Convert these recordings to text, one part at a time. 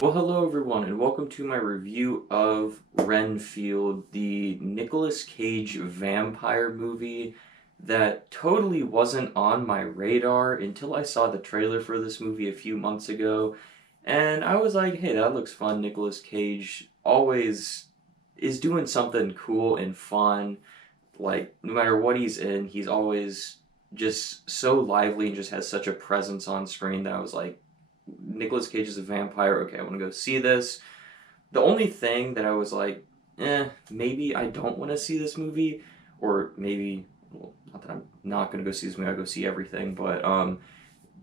Well, hello everyone, and welcome to my review of Renfield, the Nicolas Cage vampire movie that totally wasn't on my radar until I saw the trailer for this movie a few months ago, and I was like, hey, that looks fun. Nicolas Cage always is doing something cool and fun. Like, no matter what he's in, he's always just so lively and just has such a presence on screen that I was like, Nicolas Cage is a vampire. Okay, I want to go see this. The only thing that I was like, maybe I don't want to see this movie, or maybe, well, not that I'm not going to go see this movie, I'll go see everything, but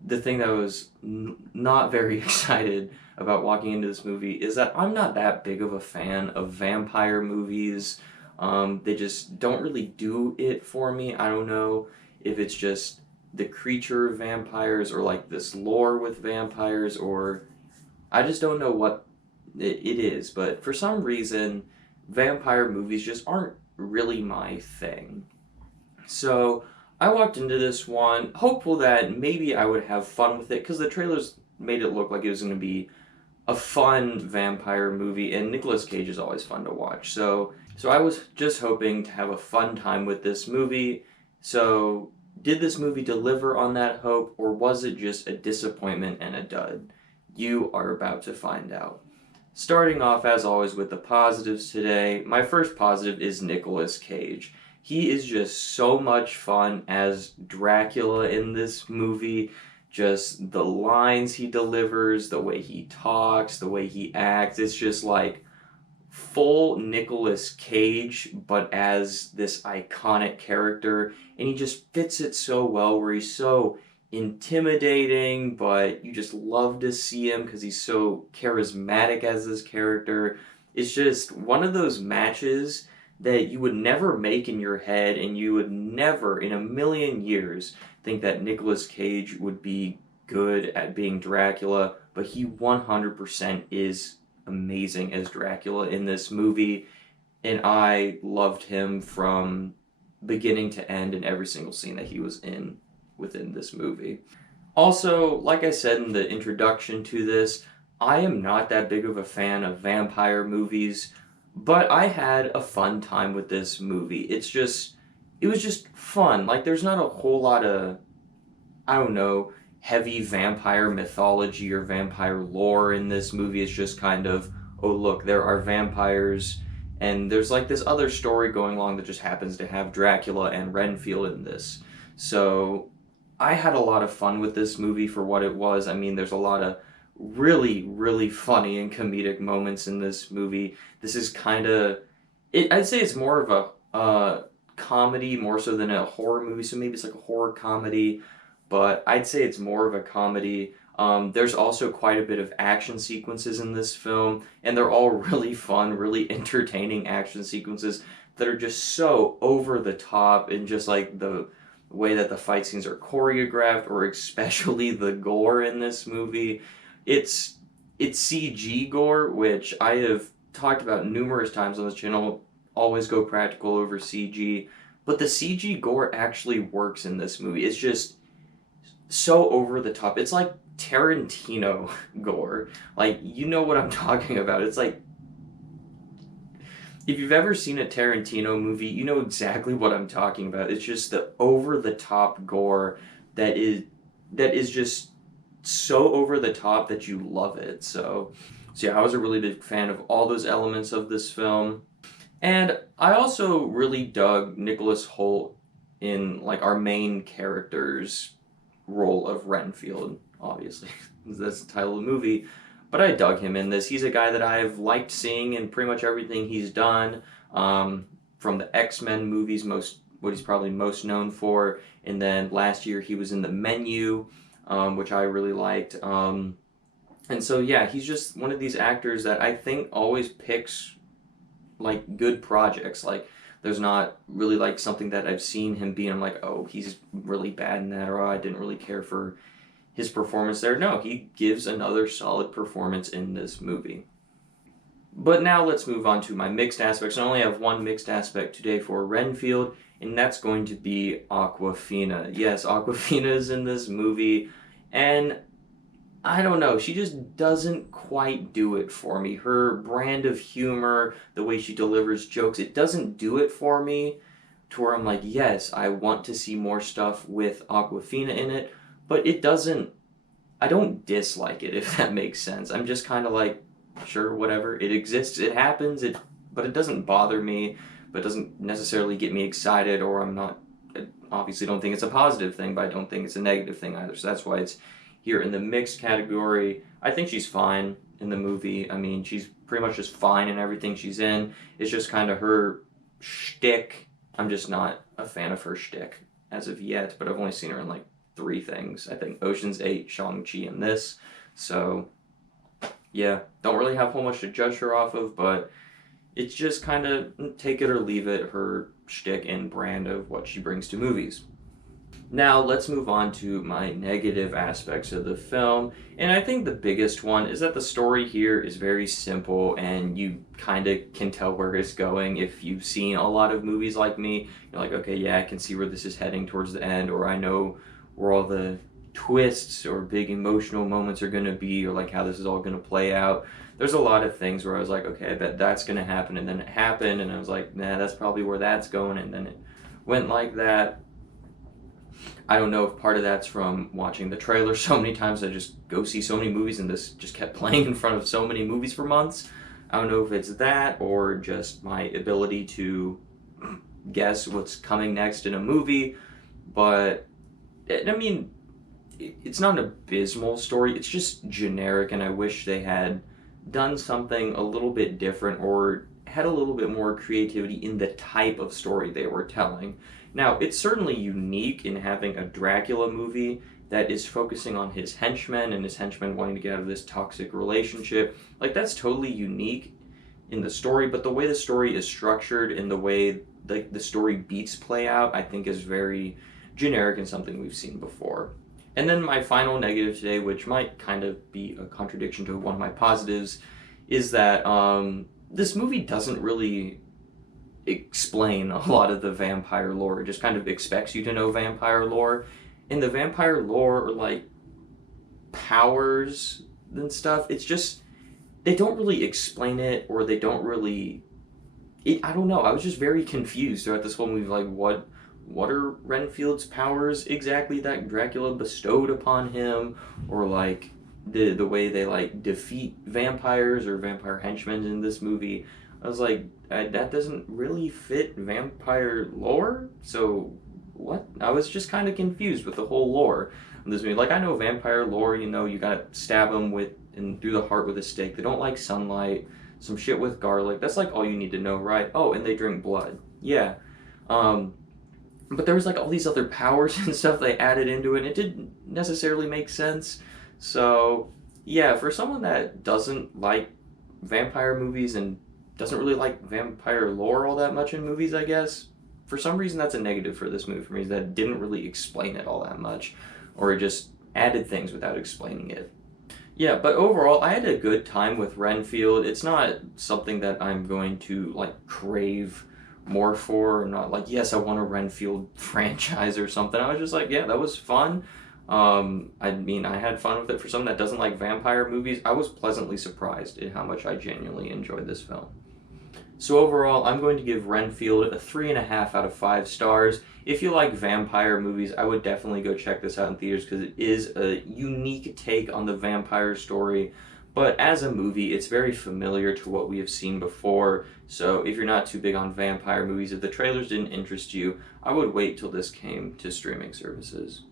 the thing that I was not very excited about walking into this movie is that I'm not that big of a fan of vampire movies. They just don't really do it for me. I don't know if it's just the creature of vampires or like this lore with vampires, or I just don't know what it is, but for some reason vampire movies just aren't really my thing. So I walked into this one hopeful that maybe I would have fun with it because the trailers made it look like it was going to be a fun vampire movie, and Nicolas Cage is always fun to watch. So I was just hoping to have a fun time with this movie. So did this movie deliver on that hope, or was it just a disappointment and a dud? You are about to find out. Starting off, as always, with the positives today. My first positive is Nicolas Cage. He is just so much fun as Dracula in this movie. Just the lines he delivers, the way he talks, the way he acts. It's just like full Nicolas Cage, but as this iconic character, and he just fits it so well where he's so intimidating, but you just love to see him because he's so charismatic as this character. It's just one of those matches that you would never make in your head, and you would never in a million years think that Nicolas Cage would be good at being Dracula, but he 100% is amazing as Dracula in this movie, and I loved him from beginning to end in every single scene that he was in within this movie. Also, like I said in the introduction to this, I am not that big of a fan of vampire movies, but I had a fun time with this movie. It was just fun. Like, there's not a whole lot of, I don't know, heavy vampire mythology or vampire lore in this movie. It's just kind of, oh, look, there are vampires, and there's like this other story going along that just happens to have Dracula and Renfield in this. So I had a lot of fun with this movie for what it was. I mean, there's a lot of really, really funny and comedic moments in this movie. This is kind of, I'd say it's more of a comedy more so than a horror movie. So maybe it's like a horror comedy, but I'd say it's more of a comedy. There's also quite a bit of action sequences in this film, and they're all really fun, really entertaining action sequences that are just so over the top, and just like the way that the fight scenes are choreographed, or especially the gore in this movie. It's CG gore, which I have talked about numerous times on this channel. Always go practical over CG, but the CG gore actually works in this movie. It's just so over the top. It's like Tarantino gore. Like, you know what I'm talking about. It's like, if you've ever seen a Tarantino movie, you know exactly what I'm talking about. It's just the over the top gore that is just so over the top that you love it. So yeah, I was a really big fan of all those elements of this film. And I also really dug Nicholas Hoult in like our main character's role of Renfield, obviously. That's the title of the movie. But I dug him in this. He's a guy that I've liked seeing in pretty much everything he's done. From the X-Men movies, what he's probably most known for. And then last year he was in The Menu, which I really liked. And so yeah, he's just one of these actors that I think always picks like good projects. Like, there's not really like something that I've seen him be and I'm like, oh, he's really bad in that, or oh, I didn't really care for his performance there. No, he gives another solid performance in this movie. But now let's move on to my mixed aspects. I only have one mixed aspect today for Renfield, and that's going to be Awkwafina. Yes, Awkwafina is in this movie, and I don't know, she just doesn't quite do it for me. Her brand of humor, the way she delivers jokes, it doesn't do it for me to where I'm like, yes, I want to see more stuff with Aquafina in it, but it doesn't, I don't dislike it, if that makes sense. I'm just kind of like, sure, whatever. It exists, it happens, but it doesn't bother me, but it doesn't necessarily get me excited, or I'm not, I obviously don't think it's a positive thing, but I don't think it's a negative thing either. So that's why it's here in the mixed category. I think she's fine in the movie. I mean, she's pretty much just fine in everything she's in. It's just kind of her shtick. I'm just not a fan of her shtick as of yet, but I've only seen her in like 3 things. I think Ocean's 8, Shang-Chi, and this. So, yeah, don't really have a whole much to judge her off of, but it's just kind of take it or leave it, her shtick and brand of what she brings to movies. Now, let's move on to my negative aspects of the film. And I think the biggest one is that the story here is very simple and you kind of can tell where it's going. If you've seen a lot of movies like me, you're like, okay, yeah, I can see where this is heading towards the end, or I know where all the twists or big emotional moments are going to be, or like how this is all going to play out. There's a lot of things where I was like, okay, I bet that's going to happen, and then it happened, and I was like, nah, that's probably where that's going, and then it went like that. I don't know if part of that's from watching the trailer so many times. I just go see so many movies and this just kept playing in front of so many movies for months. I don't know if it's that or just my ability to guess what's coming next in a movie. But, I mean, it's not an abysmal story. It's just generic, and I wish they had done something a little bit different or had a little bit more creativity in the type of story they were telling. Now, it's certainly unique in having a Dracula movie that is focusing on his henchmen and his henchmen wanting to get out of this toxic relationship. Like, that's totally unique in the story, but the way the story is structured and the way the story beats play out, I think is very generic and something we've seen before. And then my final negative today, which might kind of be a contradiction to one of my positives, is that this movie doesn't really explain a lot of the vampire lore. It just kind of expects you to know vampire lore. And the vampire lore, or like powers and stuff, it's just, they don't really explain it, or they don't really, I don't know. I was just very confused throughout this whole movie. Like, what are Renfield's powers exactly that Dracula bestowed upon him? Or like the way they like defeat vampires or vampire henchmen in this movie. I was like, that doesn't really fit vampire lore? So, what? I was just kind of confused with the whole lore of this movie. Like, I know vampire lore, you know, you gotta stab them through the heart with a stake. They don't like sunlight, some shit with garlic. That's like all you need to know, right? Oh, and they drink blood. Yeah. But there was like all these other powers and stuff they added into it, and it didn't necessarily make sense. So, yeah, for someone that doesn't like vampire movies and doesn't really like vampire lore all that much in movies, I guess, for some reason that's a negative for this movie for me, is that it didn't really explain it all that much, or it just added things without explaining it. Yeah, but overall, I had a good time with Renfield. It's not something that I'm going to, like, crave more for. I'm not like, yes, I want a Renfield franchise or something. I was just like, yeah, that was fun. I mean, I had fun with it. For someone that doesn't like vampire movies, I was pleasantly surprised at how much I genuinely enjoyed this film. So overall, I'm going to give Renfield a 3.5 out of 5 stars. If you like vampire movies, I would definitely go check this out in theaters because it is a unique take on the vampire story. But as a movie, it's very familiar to what we have seen before. So if you're not too big on vampire movies, if the trailers didn't interest you, I would wait till this came to streaming services.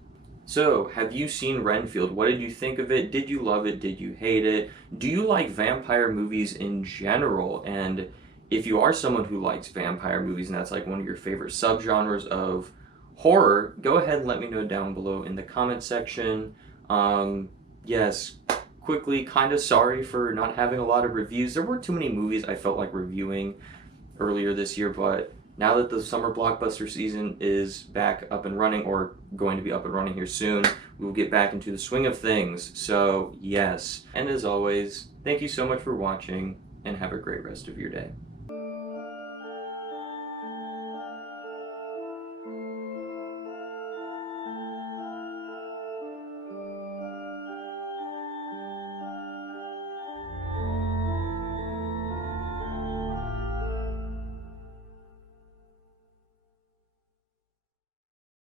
So, have you seen Renfield? What did you think of it? Did you love it? Did you hate it? Do you like vampire movies in general? And if you are someone who likes vampire movies and that's like one of your favorite subgenres of horror, go ahead and let me know down below in the comment section. Yes, quickly, kind of sorry for not having a lot of reviews. There weren't too many movies I felt like reviewing earlier this year, but now that the summer blockbuster season is back up and running, or going to be up and running here soon, we will get back into the swing of things. So, yes. And as always, thank you so much for watching, and have a great rest of your day.